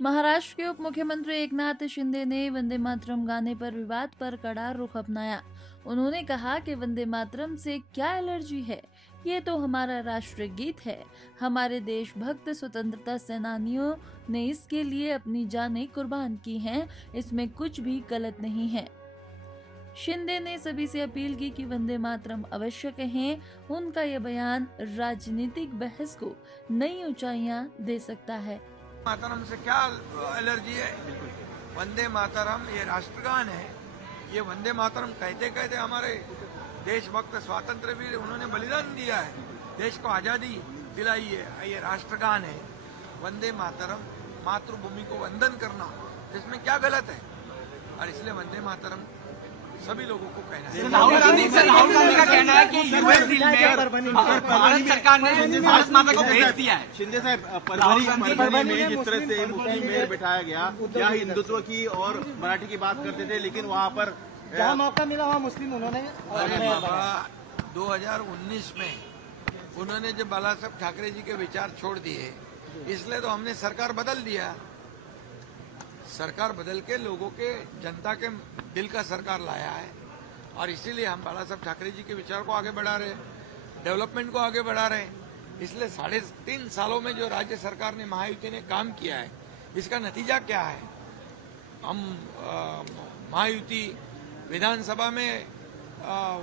महाराष्ट्र के उप मुख्यमंत्री एकनाथ शिंदे ने वंदे मातरम गाने पर विवाद पर कड़ा रुख अपनाया। उन्होंने कहा कि वंदे मातरम से क्या एलर्जी है, ये तो हमारा राष्ट्रीय गीत है। हमारे देशभक्त स्वतंत्रता सेनानियों ने इसके लिए अपनी जानें कुर्बान की हैं, इसमें कुछ भी गलत नहीं है। शिंदे ने सभी से अपील की कि वंदे मातरम अवश्य कहें। उनका यह बयान राजनीतिक बहस को नई ऊंचाइयां दे सकता है। मातरम से क्या एलर्जी है? वंदे मातरम ये राष्ट्रगान है। ये वंदे मातरम कहते कहते हमारे देशभक्त स्वातंत्र वीर उन्होंने बलिदान दिया है, देश को आजादी दिलाई है। ये राष्ट्रगान है। वंदे मातरम, मातृभूमि को वंदन करना, इसमें क्या गलत है? और इसलिए वंदे मातरम सभी लोगों को कहना है। राहुल गांधी का कहना है कि यूएस डील में भारत सरकार ने भारत माता को भेज दिया है। शिंदे साहब, परभनी में जिस तरह से मुस्लिम मेयर बिठाया गया, क्या हिंदुत्व की और मराठी की बात करते थे, लेकिन वहाँ पर जहाँ मौका मिला वहाँ मुस्लिम उन्होंने। अरे बाबा, 2019 में उन्होंने जब बाला साहब ठाकरे जी के विचार छोड़ दिए, इसलिए तो हमने सरकार बदल दिया। सरकार बदल के लोगों के, जनता के दिल का सरकार लाया है, और इसीलिए हम बाला साहब ठाकरे जी के विचार को आगे बढ़ा रहे हैं, डेवलपमेंट को आगे बढ़ा रहे हैं। इसलिए 3.5 सालों में जो राज्य सरकार ने, महायुति ने काम किया है, इसका नतीजा क्या है? हम महायुति विधानसभा में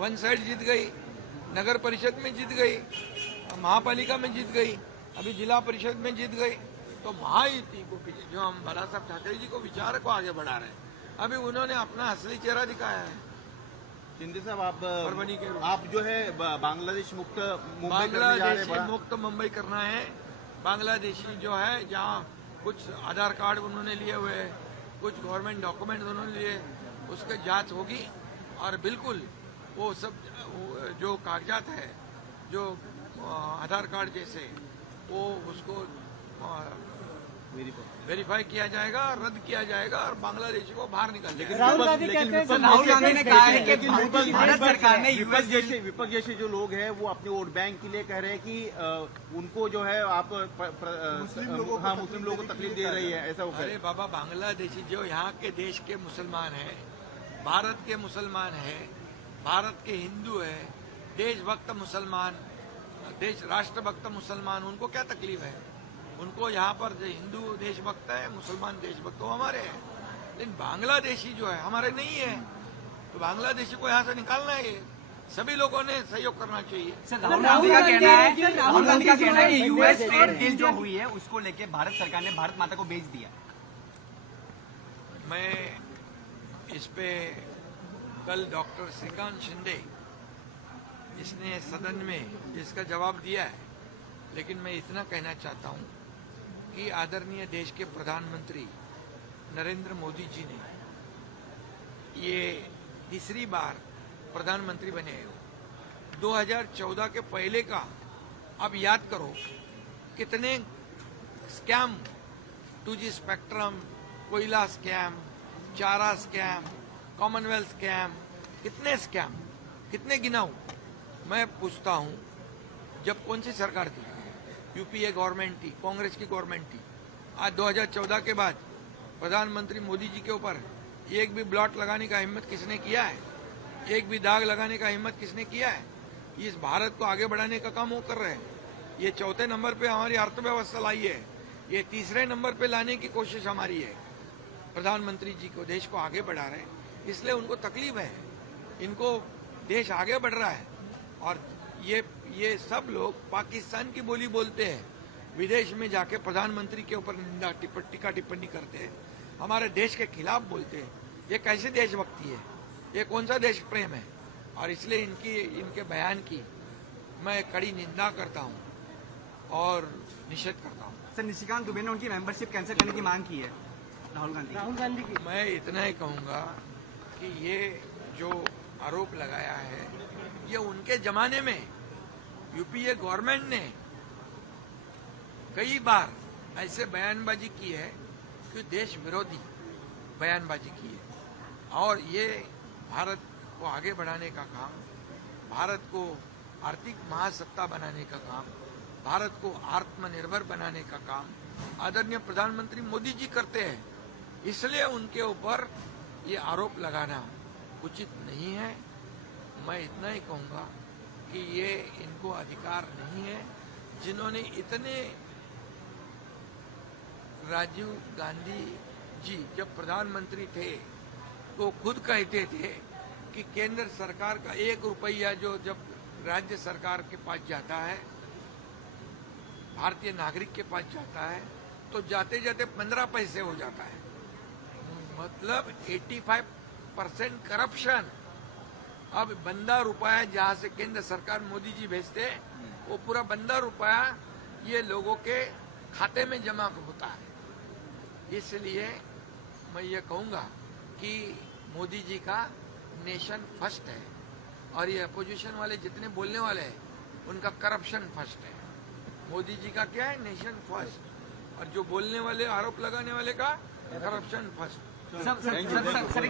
1 साइड जीत गई, नगर परिषद में जीत गई, महापालिका में जीत गई, अभी जिला परिषद में जीत गई। तो महायुति को, जो हम बाला साहब ठाकरे जी को विचार को आगे बढ़ा रहे हैं, अभी उन्होंने अपना असली चेहरा दिखाया है। शिंदे साहब, परभनी के आप जो है बांग्लादेश मुक्त मुंबई करने जा रहे बांग्लादेशी हैं। मुक्त मुंबई करना है। बांग्लादेशी जो है, जहाँ कुछ आधार कार्ड उन्होंने लिए हुए हैं, कुछ गवर्नमेंट डॉक्यूमेंट उन्होंने लिए, उसकी जांच होगी, और बिल्कुल वो सब जो कागजात है, जो आधार कार्ड जैसे, वो उसको वेरीफाई किया जाएगा, रद्द किया जाएगा, और बांग्लादेशी को बाहर निकाल देगा। राहुल गांधी कहते हैं, राहुल गांधी ने कहा है कि भारत सरकार ने विपक्ष जैसे जो लोग हैं वो अपने वोट बैंक के लिए कह रहे हैं कि उनको जो है आप मुस्लिम लोगों को तकलीफ दे रही है, ऐसा। अरे बाबा, बांग्लादेशी जो यहाँ के देश के मुसलमान हैं, भारत के मुसलमान हैं, भारत के हिंदू है, देशभक्त मुसलमान, राष्ट्रभक्त मुसलमान, उनको क्या तकलीफ है? उनको यहाँ पर हिंदू देशभक्त है, मुसलमान देशभक्त वो हमारे हैं, लेकिन बांग्लादेशी जो है हमारे नहीं है। तो बांग्लादेशी को यहाँ से निकालना है, ये सभी लोगों ने सहयोग करना चाहिए। राहुल गांधी का कहना है कि यूएस ट्रेड डील जो हुई है उसको लेके भारत सरकार ने भारत माता को भेज दिया। मैं इस पे कल डॉक्टर श्रीकांत शिंदे, इसने सदन में इसका जवाब दिया है, लेकिन मैं इतना कहना चाहता हूं कि आदरणीय देश के प्रधानमंत्री नरेंद्र मोदी जी ने ये तीसरी बार प्रधानमंत्री बने हो। 2014 के पहले का अब याद करो, कितने स्कैम, 2G स्पेक्ट्रम, कोयला स्कैम, चारा स्कैम, कॉमनवेल्थ स्कैम, कितने स्कैम, कितने गिनाऊं? मैं पूछता हूं, जब कौन सी सरकार थी? यूपीए गवर्नमेंट थी, कांग्रेस की गवर्नमेंट थी। आज 2014 के बाद प्रधानमंत्री मोदी जी के ऊपर एक भी ब्लॉट लगाने का हिम्मत किसने किया है? एक भी दाग लगाने का हिम्मत किसने किया है? इस भारत को आगे बढ़ाने का काम वो कर रहे हैं। ये 4थे नंबर पे हमारी अर्थव्यवस्था लाई है, ये 3रे नंबर पे लाने की कोशिश हमारी है। प्रधानमंत्री जी को, देश को आगे बढ़ा रहे हैं, इसलिए उनको तकलीफ है। इनको देश आगे बढ़ रहा है, और ये सब लोग पाकिस्तान की बोली बोलते हैं, विदेश में जाके प्रधानमंत्री के ऊपर निंदा, टीका टिप्पणी करते हैं, हमारे देश के खिलाफ बोलते हैं। ये कैसी देशभक्ति है? ये कौन सा देश प्रेम है? और इसलिए इनके बयान की मैं कड़ी निंदा करता हूं और निषेध करता हूं। सर, निशिकांत दुबे ने उनकी मेंबरशिप कैंसिल करने की मांग की है राहुल गांधी की। मैं इतना ही कहूंगा कि ये जो आरोप लगाया है, ये उनके जमाने में यूपीए गवर्नमेंट ने कई बार ऐसे बयानबाजी की है कि देश विरोधी बयानबाजी की है, और ये भारत को आगे बढ़ाने का काम, भारत को आर्थिक महासत्ता बनाने का काम, भारत को आत्मनिर्भर बनाने का काम आदरणीय प्रधानमंत्री मोदी जी करते हैं, इसलिए उनके ऊपर ये आरोप लगाना उचित नहीं है। मैं इतना ही कहूंगा कि ये इनको अधिकार नहीं है। जिन्होंने इतने, राजीव गांधी जी जब प्रधानमंत्री थे वो खुद कहते थे कि केंद्र सरकार का 1 रुपया जो जब राज्य सरकार के पास जाता है, भारतीय नागरिक के पास जाता है, तो जाते जाते 15 पैसे हो जाता है। मतलब 85% करप्शन। अब बंदा रुपया जहां से केंद्र सरकार मोदी जी भेजते हैं, वो पूरा बंदा रुपया ये लोगों के खाते में जमा होता है। इसलिए मैं ये कहूंगा कि मोदी जी का नेशन फर्स्ट है, और ये अपोजिशन वाले जितने बोलने वाले हैं उनका करप्शन फर्स्ट है। मोदी जी का क्या है? नेशन फर्स्ट, और जो बोलने वाले, आरोप लगाने वाले का करप्शन फर्स्ट। सर